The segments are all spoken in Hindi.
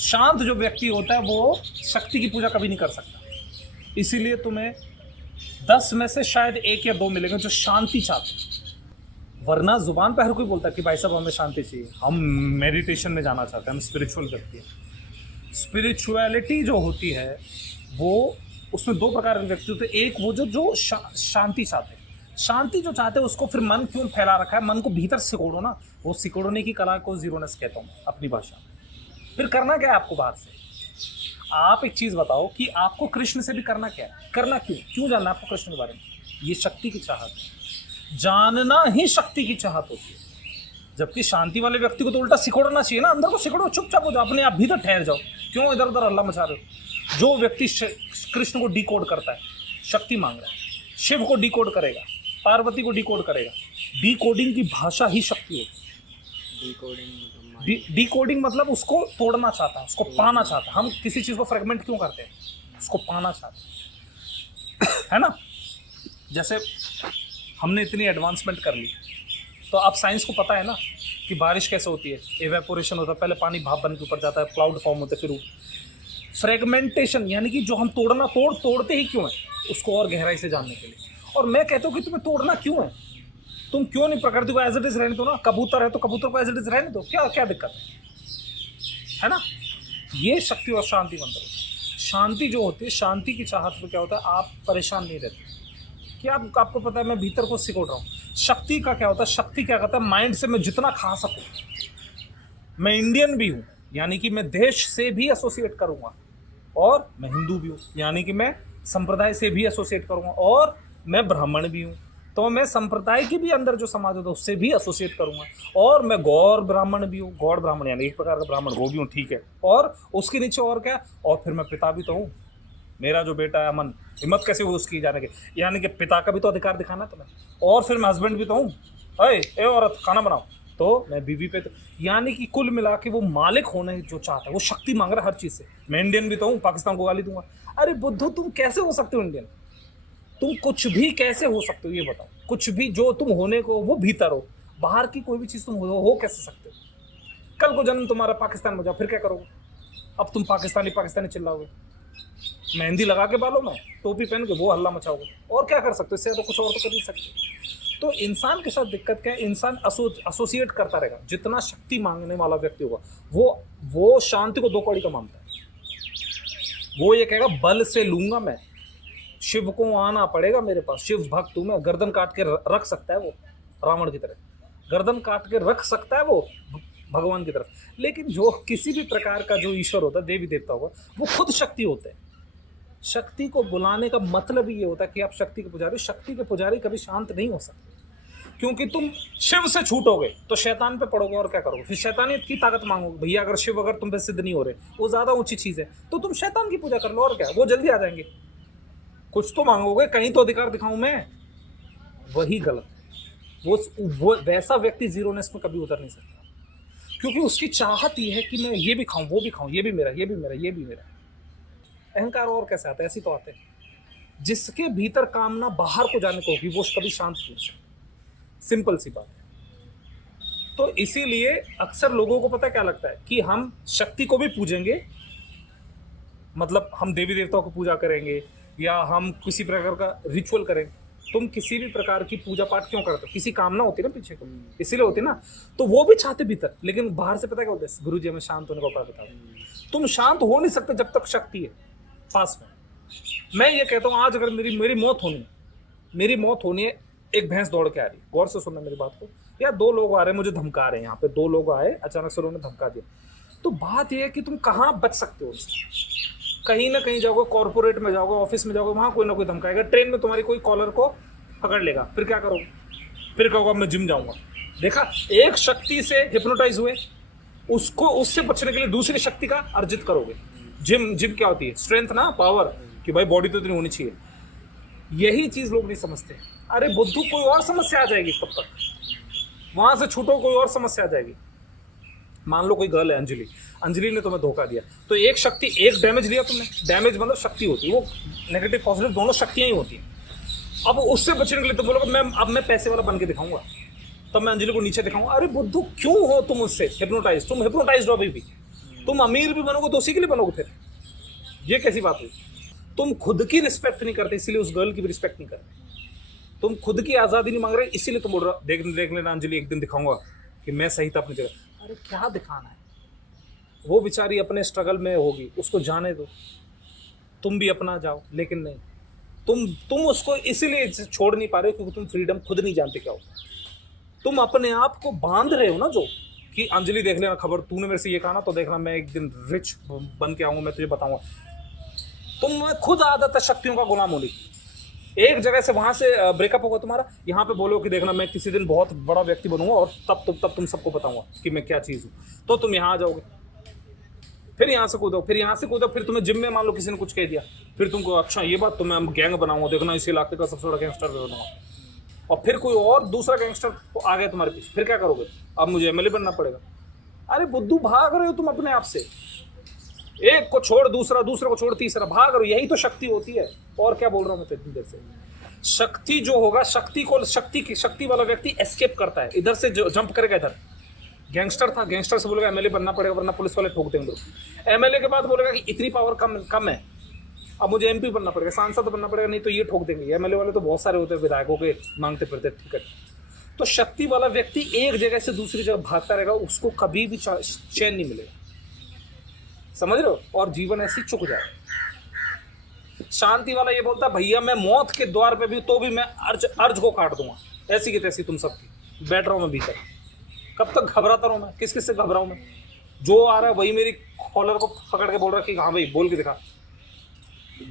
शांत जो व्यक्ति होता है वो शक्ति की पूजा कभी नहीं कर सकता। इसीलिए तुम्हें 10 में से शायद 1 या 2 मिलेंगे जो शांति चाहते हैं। वरना जुबान पे हर कोई बोलता है कि भाई साहब हमें शांति चाहिए, हम मेडिटेशन में जाना चाहते हैं, हम स्पिरिचुअल व्यक्ति हैं। स्पिरिचुअलिटी जो होती है वो उसमें 2 प्रकार के व्यक्ति होते हैं। एक वो जो शांति चाहते हैं, शांति जो चाहते हैं उसको फिर मन क्यों फैला रखा है, मन को भीतर सिकोड़ो ना, वो सिकोड़ने की कला को जीरोनेस कहता हूँ अपनी भाषा में। फिर करना क्या है आपको बाहर से? आप एक चीज बताओ कि आपको कृष्ण से भी करना क्या है, करना क्यों जानना है आपको कृष्ण के बारे में? ये शक्ति की चाहत है, जानना ही शक्ति की चाहत होती है। जबकि शांति वाले व्यक्ति को तो उल्टा सिकोड़ना चाहिए ना, अंदर को सिकोड़ो, चुपचाप हो जाओ, अपने आप भीतर ठहर जाओ, क्यों इधर उधर हल्ला मचा रहे हो? जो व्यक्ति कृष्ण को डिकोड करता है, शक्ति मांग रहा है, शिव को डिकोड करेगा, पार्वती को डिकोड करेगा। डिकोडिंग की भाषा ही शक्ति होती है। डिकोडिंग मतलब उसको तोड़ना चाहता है, उसको पाना चाहता है। हम किसी चीज को फ्रेगमेंट क्यों करते हैं? उसको पाना चाहते हैं, है ना। जैसे हमने इतनी एडवांसमेंट कर ली, तो अब साइंस को पता है ना कि बारिश कैसे होती है, एवेपोरेशन होता है, पहले पानी भाप बन के ऊपर जाता है, क्लाउड फॉर्म होते हैं, फिर फ्रेगमेंटेशन, यानी कि जो हम तोड़ते ही क्यों है? उसको और गहराई से जानने के लिए। और मैं कहता हूँ कि तुम्हें तोड़ना क्यों है? तुम क्यों नहीं प्रकृति को एज इट इज रहने दो ना? कबूतर है तो कबूतर को एज इट इज रहने दो, क्या दिक्कत है ना। ये शक्ति और शांति मंत्र होता है। शांति जो होती है, शांति की चाहत में क्या होता है, आप परेशान नहीं रहते कि आपको पता है मैं भीतर को सिकोड़ रहा हूँ। शक्ति का क्या होता है, शक्ति क्या कहता है, माइंड से मैं जितना खा सकूँ। मैं इंडियन भी हूँ यानी कि मैं देश से भी एसोसिएट करूँगा, और मैं हिंदू भी हूँ यानी कि मैं संप्रदाय से भी एसोसिएट करूँगा, और मैं ब्राह्मण भी हूँ तो मैं संप्रदाय के भी अंदर जो समाज होता है उससे भी एसोसिएट करूँगा, और मैं गौर ब्राह्मण भी हूँ, गौड़ ब्राह्मण यानी एक प्रकार का ब्राह्मण वो भी हूँ, ठीक है। और उसके नीचे और क्या, और फिर मैं पिता भी तो हूँ। मेरा जो बेटा है अमन, हिम्मत कैसे हुई उसकी जाने के, यानी कि पिता का भी तो अधिकार दिखाना तुम्हें। और फिर मैं हस्बैंड भी तो हूँ, ए औरत खाना बनाओ, तो मैं बीवी पे तो, यानी कि कुल मिला के वो मालिक होने जो चाहता है, वो शक्ति मांग रहा है हर चीज़ से। मैं इंडियन भी तो हूँ, पाकिस्तान को गाली दूंगा। अरे बुद्धू, तुम कैसे हो सकते हो इंडियन? तुम कुछ भी कैसे हो सकते हो ये बताओ? कुछ भी जो तुम होने को वो भीतर हो, बाहर की कोई भी चीज़ तुम हो कैसे सकते हो? कल को जन्म तुम्हारा पाकिस्तान में जाओ, फिर क्या करोगे? अब तुम पाकिस्तानी चिल्लाओगे, मेहंदी लगा के बालों में, टोपी पहन के वो हल्ला मचाओगे, और क्या कर सकते हो? इससे तो कुछ और तो कर नहीं सकते। तो इंसान के साथ दिक्कत क्या है, इंसान एसोसिएट करता रहेगा। जितना शक्ति मांगने वाला व्यक्ति होगा वो शांति को 2 कौड़ी का मानता है। वो ये कहेगा बल से लूंगा मैं, शिव को आना पड़ेगा मेरे पास, शिव भक्त हूं मैं। गर्दन काट के रख सकता है वो, रावण की तरह गर्दन काट के रख सकता है वो भगवान की तरफ। लेकिन जो किसी भी प्रकार का जो ईश्वर होता है, देवी देवता होगा, वो खुद शक्ति होते हैं। शक्ति को बुलाने का मतलब ही ये होता है कि आप शक्ति के पुजारी। शक्ति के पुजारी कभी शांत नहीं हो सकते, क्योंकि तुम शिव से छूटोगे तो शैतान पे पड़ोगे, और क्या करोगे? फिर शैतानियत की ताकत मांगोगे। भैया अगर शिव अगर तुम पे सिद्ध नहीं हो रहे, वो ज्यादा ऊंची चीज है, तो तुम शैतान की पूजा कर लो, और क्या, वो जल्दी आ जाएंगे। कुछ तो मांगोगे, कहीं तो अधिकार दिखाऊं मैं, वही गलत है। वो वैसा व्यक्ति जीरोनेस में कभी उतर नहीं सकता, क्योंकि उसकी चाहत ये है कि मैं ये भी खाऊं, वो भी खाऊं, ये भी मेरा, ये भी मेरा, ये भी मेरा। अहंकार और कैसे आता है? ऐसी तो आते हैं। जिसके भीतर कामना बाहर को जाने को होगी, वो कभी शांत नहीं हो सकता। सिंपल सी बात है। तो इसीलिए अक्सर लोगों को पता क्या लगता है कि हम शक्ति को भी पूजेंगे, मतलब हम देवी देवताओं को पूजा करेंगे, या हम किसी प्रकार का रिचुअल करेंगे। तुम किसी भी प्रकार की पूजा पाठ क्यों करते हो? किसी कामना होती है ना पीछे को, इसीलिए होती है ना। तो वो भी चाहते भीतर, लेकिन बाहर से पता क्या बोलते हैं, गुरुजी हमें शांत होने का उपाय बताओ। तुम शांत हो नहीं सकते जब तक शक्ति है पास में। मैं ये कहता हूँ, आज अगर मेरी मौत होनी है, एक भैंस दौड़ के आ रही है, गौर से सुनना मेरी बात को, या 2 लोग आ रहे हैं मुझे धमका रहे हैं, यहाँ पे 2 लोग आए अचानक से, उन्होंने धमका दिया, तो बात यह है कि तुम कहाँ बच सकते हो उनसे? कहीं ना कहीं जाओगे, कॉर्पोरेट में जाओगे, ऑफिस में जाओगे, वहां कोई ना कोई धमकाएगा, ट्रेन में तुम्हारी कोई कॉलर को पकड़ लेगा, फिर क्या करोगे? फिर कहोगे मैं जिम जाऊंगा। देखा, एक शक्ति से हिप्नोटाइज हुए, उससे बचने के लिए दूसरी शक्ति का अर्जित करोगे। जिम क्या होती है? स्ट्रेंथ ना, पावर, कि भाई बॉडी तो इतनी होनी चाहिए। यही चीज लोग नहीं समझते। अरे बुद्धू, कोई और समस्या आ जाएगी तब तक, वहां से छूटो, कोई और समस्या आ जाएगी। मान लो कोई गर्ल है अंजलि ने तुम्हें धोखा दिया, तो एक शक्ति, एक डैमेज लिया तुमने, डैमेज मतलब शक्ति होती है, वो नेगेटिव पॉजिटिव दोनों शक्तियां ही होती हैं। अब उससे बचने के लिए तो बोलोगे मैं पैसे वाला बन के दिखाऊंगा, तब मैं अंजलि को नीचे दिखाऊंगा। अरे बुद्धू, क्यों हो तुम उससे हिप्नोटाइज? तुम हिप्नोटाइज हो अभी भी, तुम अमीर भी बनोगे तो उसी के लिए बनोगे फिर, ये कैसी बात हुई? तुम खुद की रिस्पेक्ट नहीं करते इसीलिए उस गर्ल की भी रिस्पेक्ट नहीं करते। तुम खुद की आज़ादी नहीं मांग रहे इसीलिए तुम बोल रहे हो देख लेना अंजलि, एक दिन दिखाऊंगा कि मैं सही था अपनी जगह। अरे क्या दिखाना है, वो बेचारी अपने स्ट्रगल में होगी, उसको जाने दो, तुम भी अपना जाओ। लेकिन नहीं, तुम उसको इसीलिए छोड़ नहीं पा रहे हो क्योंकि तुम फ्रीडम खुद नहीं जानते क्या होता। तुम अपने आप को बांध रहे हो ना, जो कि अंजलि देख लेना खबर, तूने मेरे से ये कहा ना तो देखना मैं एक दिन रिच बन के आऊंगा, मैं तुझे बताऊंगा। तुम खुद आदत है शक्तियों का गुलाम होने की। एक जगह से वहां से ब्रेकअप होगा तुम्हारा, यहाँ पे बोलो कि देखना मैं किसी दिन बहुत बड़ा व्यक्ति बनूंगा और तब तुम सबको बताऊंगा कि मैं क्या चीज हूँ, तो तुम यहाँ आ जाओगे। फिर यहाँ से कूदो, फिर यहाँ से कूदो, फिर तुम्हें जिम में मान लो किसी ने कुछ कह दिया, फिर तुमको अच्छा ये बात तो मैं गैंग बनाऊंगा, देखना इस इलाके का सबसे बड़ा गैंगस्टर बनूंगा। और फिर कोई और दूसरा गैंगस्टर आ गया तुम्हारे पीछे, फिर क्या करोगे? अब मुझे एमएलए बनना पड़ेगा। अरे बुद्धू, भाग रहे हो तुम अपने आप से, एक को छोड़ दूसरा, दूसरे को छोड़ तीसरा, भाग रहे हो। यही तो शक्ति होती है। और क्या बोल रहा हूँ मैं इतनी देर से? शक्ति जो होगा, शक्ति वाला व्यक्ति एस्केप करता है, इधर से जंप करेगा इधर। गैंगस्टर था, गैंगस्टर से बोलेगा एमएलए बनना पड़ेगा वरना पुलिस वाले ठोक देंगे। एमएलए के बाद बोलेगा कि इतनी पावर कम है, अब मुझे एमपी बनना पड़ेगा, सांसद बनना पड़ेगा, नहीं तो ये ठोक देंगे। एमएलए वाले तो बहुत सारे होते हैं, विधायकों के मांगते फिरते टिकट। तो शक्ति वाला व्यक्ति एक जगह से दूसरी जगह भागता रहेगा, उसको कभी भी चैन नहीं मिलेगा, समझ रहे हो? और जीवन ऐसे चुक जाए। शांति वाला ये बोलता भैया मैं मौत के द्वार पे भी तो भी मैं अर्ज को काट दूंगा, ऐसी की तैसी तुम सबकी। बैठ रहा हूं मैं भीतर, कब तक घबराता रहूं मैं? किस किस से घबराऊं मैं? जो आ रहा है वही मेरी कॉलर को पकड़ के बोल रहा है कि हाँ भाई बोल के दिखा।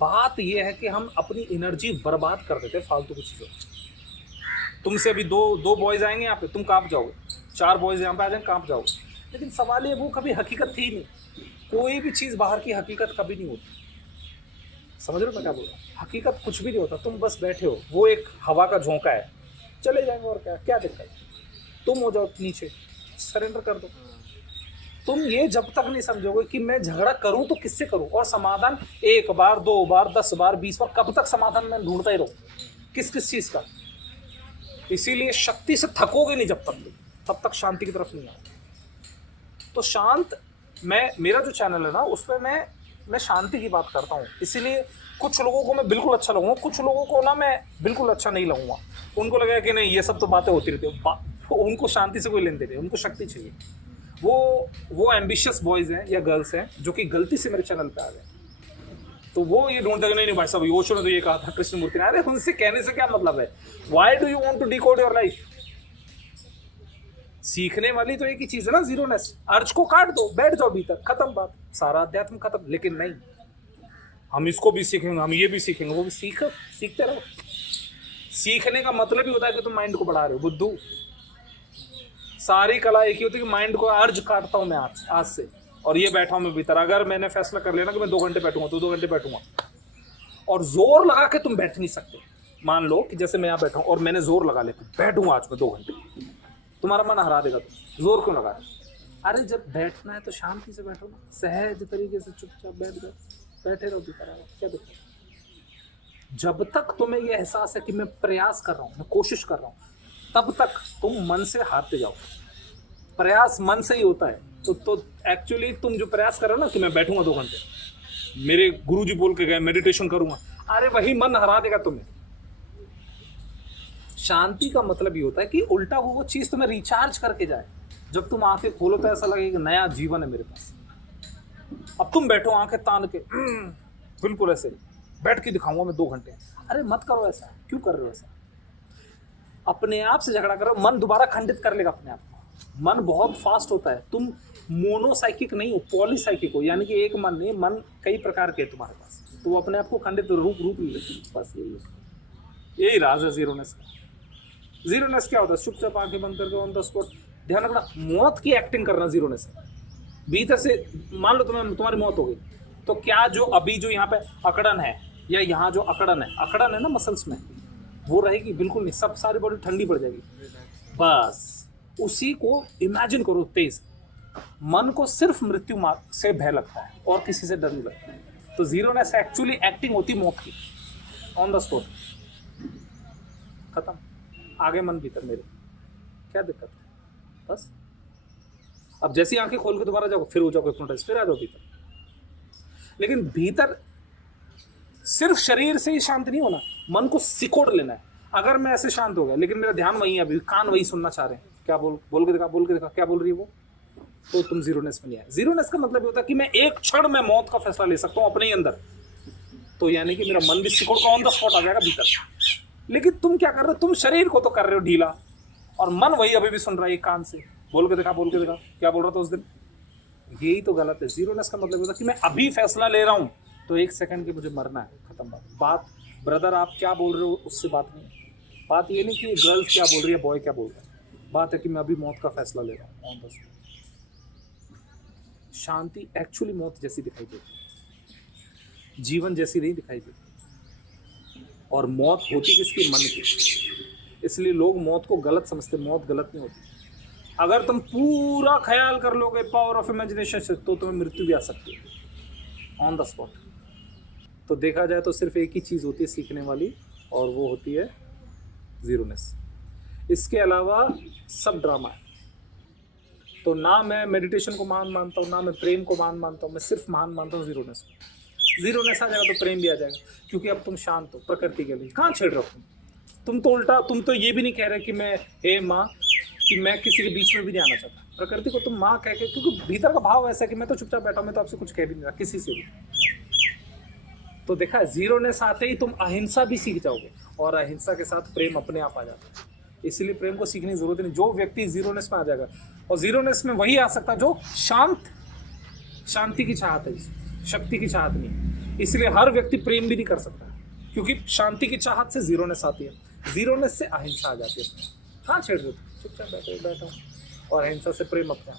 बात यह है कि हम अपनी एनर्जी बर्बाद कर देते फालतू की चीजों। तुमसे अभी दो बॉयज आएंगे यहाँ पे, तुम कांप जाओगे। 4 बॉयज यहाँ पे आ जाएंगे, कांप जाओगे। लेकिन सवाल ये, वो कभी हकीकत थी नहीं। कोई भी चीज़ बाहर की हकीकत कभी नहीं होती, समझ रहे हो मैं क्या बोल रहा हूँ? हकीकत कुछ भी नहीं होता, तुम बस बैठे हो, वो एक हवा का झोंका है, चले जाएंगे। और क्या दिक्कत है? तुम हो जाओ नीचे, सरेंडर कर दो। तुम ये जब तक नहीं समझोगे कि मैं झगड़ा करूं तो किससे करूं, और समाधान 1 बार 2 बार 10 बार 20 बार, कब तक समाधान मैं ढूंढता ही रहूं किस चीज का? इसीलिए शक्ति से थकोगे नहीं जब तक, तब तक शांति की तरफ नहीं आओगे। तो शांत, मेरा जो चैनल है ना उस पर मैं शांति की बात करता हूँ। इसीलिए कुछ लोगों को मैं बिल्कुल अच्छा लगूंगा, कुछ लोगों को ना मैं बिल्कुल अच्छा नहीं लगूंगा। उनको लगेगा कि नहीं ये सब तो बातें होती रहती है, उनको शांति से कोई लेन देन नहीं, उनको शक्ति चाहिए। वो एम्बिशियस बॉयज हैं या गर्ल्स हैं जो कि गलती से मेरे चैनल पे आ गए, तो वो ये ढूंढते हैं नहीं भाई साहब ओशो ने तो ये कहा था, कृष्णमूर्ति ने। अरे उनसे कहने से क्या मतलब है? Why do you want to decode your life? सीखने वाली तो एक ही चीज है ना, जीरोनेस। अर्ज को काट दो, बैठ जाओ भीतर, खत्म बात, सारा अध्यात्म खत्म। लेकिन नहीं, हम इसको भी सीखेंगे, हम ये भी सीखेंगे, वो भी सीखते रहो। सीखने का मतलब ही होता है कि तुम माइंड को बढ़ा रहे हो, बुद्धू। सारी कला एक ही होती है कि माइंड को अर्ज काटता हूं मैं आज से, और ये बैठा हूं मैं भीतर। अगर मैंने फैसला कर लिया ना कि मैं 2 घंटे बैठूंगा तो 2 घंटे बैठूंगा, और जोर लगा के तुम बैठ नहीं सकते। मान लो कि जैसे मैं यहाँ बैठा हूं और मैंने जोर लगा लिया बैठूंगा आज मैं 2 घंटे, तुम्हारा मन हरा देगा। तुम जोर क्यों लगा रहे? अरे जब बैठना है तो शांति से बैठो ना, सहज तरीके से चुपचाप बैठ जाओ, बैठे रहो भीतर आओ, क्या दिक्कत? जब तक तुम्हें यह एहसास है कि मैं प्रयास कर रहा हूँ, मैं कोशिश कर रहा हूँ, तब तक तुम मन से हारते जाओ। प्रयास मन से ही होता है। तो एक्चुअली तुम जो प्रयास कर रहे हो ना कि मैं बैठूंगा 2 घंटे, मेरे गुरुजी बोल के गए मेडिटेशन करूंगा, अरे वही मन हरा देगा तुम्हें। शांति का मतलब ये होता है कि उल्टा वो चीज तुम्हें रिचार्ज करके जाए। जब तुम आंखें खोलो तो ऐसा लगेगा नया जीवन है मेरे पास। अब तुम बैठो आंखें तान के, बिल्कुल ऐसे बैठ के दिखाऊंगा मैं 2 घंटे। अरे मत करो ऐसा, क्यों कर रहे हो ऐसा? अपने आप से झगड़ा करो, मन दोबारा खंडित कर लेगा अपने आप को। मन बहुत फास्ट होता है, तुम मोनोसाइकिक नहीं हो, पॉलीसाइकिक हो, यानी कि एक मन नहीं, मन कई प्रकार के तुम्हारे पास, तो वो अपने आप को खंडित रूप ले लेते। बस यही राज है जीरोनेस का। जीरोनेस क्या होता है? चुपचाप आंखें बंद करके ऑन द स्पॉट ध्यान रखना, मौत की एक्टिंग करना जीरोनेस है। भीतर से मान लो तुम्हारी मौत हो गई, तो क्या जो अभी जो यहाँ पे अकड़न है, या यहाँ जो अकड़न है ना मसल्स में, वो रहेगी बिल्कुल नहीं, सब सारी बॉडी ठंडी पड़ जाएगी। बस उसी को इमेजिन करो तेज। मन को सिर्फ मृत्यु से भय लगता है और किसी से डर नहीं लगता है। तो जीरोनेस एक्चुअली एक्टिंग होती मौत की, ऑन द स्पॉट, खत्म। आगे मन भीतर मेरे, क्या दिक्कत है? बस अब जैसी आंखें खोल के दोबारा जाओ, फिर हो जाओ हिप्नोटाइज, फिर आ जाओ भीतर। लेकिन भीतर सिर्फ शरीर से ही शांत नहीं होना, मन को सिकोड़ लेना है। अगर मैं ऐसे शांत हो गया लेकिन मेरा ध्यान वही है, अभी कान वही सुनना चाह रहे हैं, क्या बोल के दिखा क्या बोल रही है वो, तो तुम जीरोनेस में नहीं आए। जीरोनेस का मतलब ये होता है कि मैं एक क्षण में मौत का फैसला ले सकता हूं अपने ही अंदर, तो यानी कि मेरा मन भी सिकोड़ का ऑन द स्पॉट आ जाएगा भीतर। लेकिन तुम क्या कर रहे हो, तुम शरीर को तो कर रहे हो ढीला, और मन वही अभी भी सुन रहा है कान से, बोल के दिखा क्या बोल रहा था उस दिन। यही तो गलत है। जीरोनेस का मतलब होता है कि मैं अभी फैसला ले रहा हूं, तो एक सेकंड के मुझे मरना है, खत्म बात। ब्रदर आप क्या बोल रहे हो उससे बात नहीं, बात ये नहीं कि गर्ल्स क्या बोल रही है, बॉय क्या बोल रहा है, बात है कि मैं अभी मौत का फैसला ले रहा हूँ on the spot. Shanti actually मौत जैसी दिखाई देती है, जीवन जैसी नहीं दिखाई देती। और मौत होती किसकी, मन की। इसलिए लोग मौत को गलत समझते, मौत गलत नहीं होती। अगर तुम पूरा ख्याल कर लोगे पावर ऑफ इमेजिनेशन से, तो तुम्हें मृत्यु भी आ सकती है ऑन द स्पॉट। तो देखा जाए तो सिर्फ एक ही चीज़ होती है सीखने वाली, और वो होती है जीरोनेस। इसके अलावा सब ड्रामा है। तो ना मैं मेडिटेशन को महान मानता हूँ, ना मैं प्रेम को महान मानता हूँ, मैं सिर्फ महान मानता हूँ जीरोनेस को। जीरोनेस आ जाएगा तो प्रेम भी आ जाएगा, क्योंकि अब तुम शांत हो प्रकृति के लिए। कहाँ छेड़ रहे हो तुम तो उल्टा, तुम तो ये भी नहीं कह रहे कि मैं, हे माँ, कि मैं किसी के बीच में भी नहीं आना चाहता। प्रकृति को तुम माँ कह के, क्योंकि भीतर का भाव ऐसा है कि मैं तो चुपचाप बैठा हूँ, मैं तो आपसे कुछ कह भी नहीं रहा किसी से भी। तो देखा, जीरोनेस आते ही तुम अहिंसा भी सीख जाओगे, और अहिंसा के साथ प्रेम अपने आप आ जाता है। इसलिए प्रेम को सीखने की जरूरत नहीं। जो व्यक्ति जीरोनेस में आ जाएगा, और जीरोनेस में वही आ सकता है जो शांति की चाहत है, शक्ति की चाहत नहीं। इसलिए हर व्यक्ति प्रेम भी नहीं कर सकता, क्योंकि शांति की चाहत से जीरोनेस आती है, जीरोनेस से अहिंसा आ जाती है। हाँ छेड़ दो, चुपचाप बैठो और अहिंसा से प्रेम अपने आप।